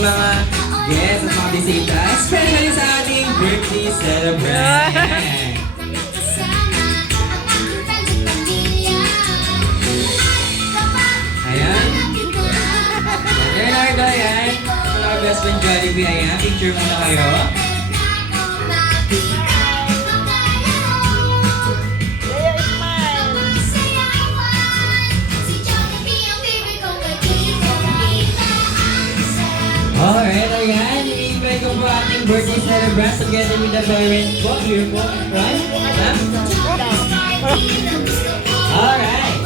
mga guests at mga bisita, especially sa ating birthday celebrant. Ayan. Leonardo, ayan. Mga best friend Jollibee, ayan. Picture muna kayo. Alright, ayan. I-invite ko po ating birthday celebrant together with the parents po. Here po, in front. Alright.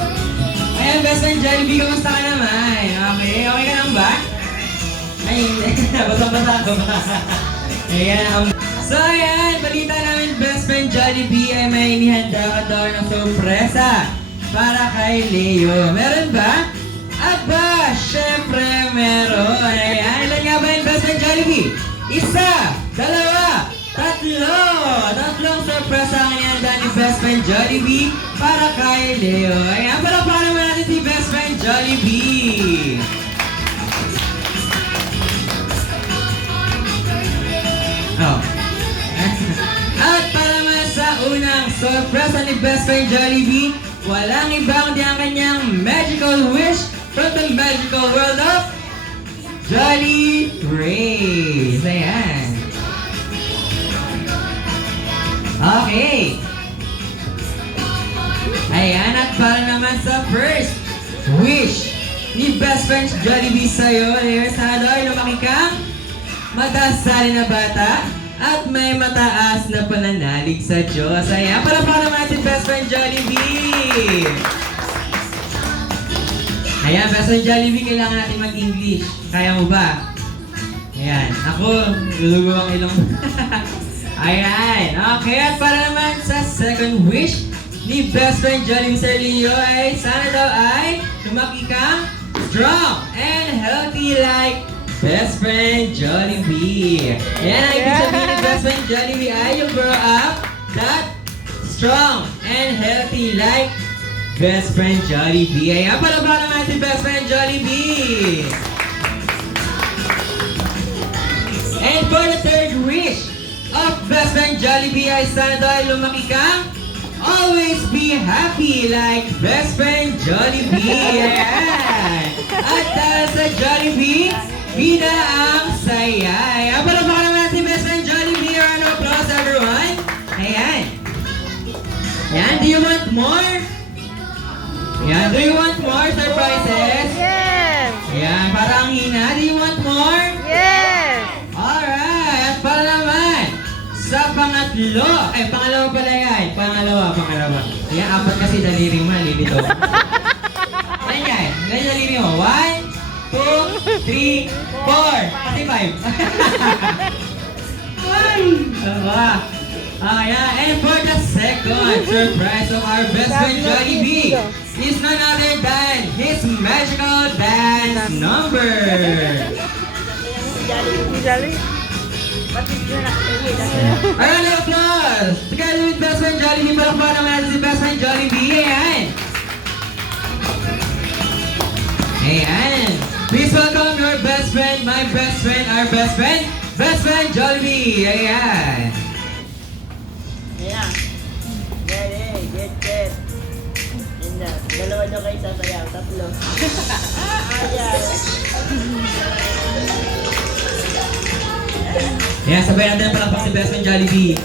Ayan, best friend Jollibee, kamusta ka naman? Okay, okay ka lang ba? Ay, hindi. Basa-basa ka ba? Ayan. So, ayan. Balita namin, best friend Jollibee ay may inihanda ka daw ng sorpresa para kay Leo. Meron ba? Aba, syempre meron. Ayan, ilan nga ba yung best friend Jollibee? Isa, dalawa, tatlo. Tatlong sorpresa ang inihanda ni best friend Jollibee para kay Leo. Ayan, palakpakan naman natin si best friend Jollibee. Oh. At para naman sa unang sorpresa ni best friend Jollibee, walang iba kundi ang kanyang magical wish from the magical world of Jolly Rays. Ayan. Okay. Ayan, at para naman sa first wish ni best friend Jollibee sa'yo, sana daw ay lumaki kang mataas-sali na bata at may mataas na pananalig sa Diyos. Ayan, para naman si best friend Jollibee. Ayan, best friend Jollibee, kailangan natin mag-English. Kaya mo ba? Ayan, ako, lulugo ang ilong. Ayan, okay, at para naman sa second wish ni best friend Jollibee Sir Leo ay sana daw ay lumaki kang strong and healthy like best friend Jollibee. Ayan, ang ibig sabihin ni best friend Jollibee ay you'll grow up that strong and healthy like best friend Jollibee. Ayan, palabang naman si best friend Jollibee. And for the third wish of best friend Jollibee ay sana daw ay lumaki kang always be happy like best friend Jollibee. Ayan. At dahil sa Jollibee, bida ang saya. Ayan, palabang naman si best friend Jollibee. Round of applause, everyone. Ayan. Ayan, do you want more? Ayan, do you want more surprises? Yes! Ayan, parang hina. Do you want more? Yes! Alright, at para naman sa pangatlo. Ay, pangalawa pala yan. Pangalawa. Ayan, apat kasi daliri mo. Lilito. Ayan yan. Ilan yung daliri mo? 1, 2, 3, 4. Pati 5. Ay! Ayan, and for the second surprise of our best friend Jollibee is none other than his magical dance number. Jolly? A round of applause! Together with best friend Jollibee, palakpakan naman natin si best friend Jollibee. Ayan! Ayan! Please welcome your best friend, my best friend, our best friend Jollibee. Ayan! Yeah. Ready, get. Yun na. Dalawa nyo kayo sasayaw. Tatlo. Ayan. Ayan, sabay natin ang palakpak si best friend Jollibee.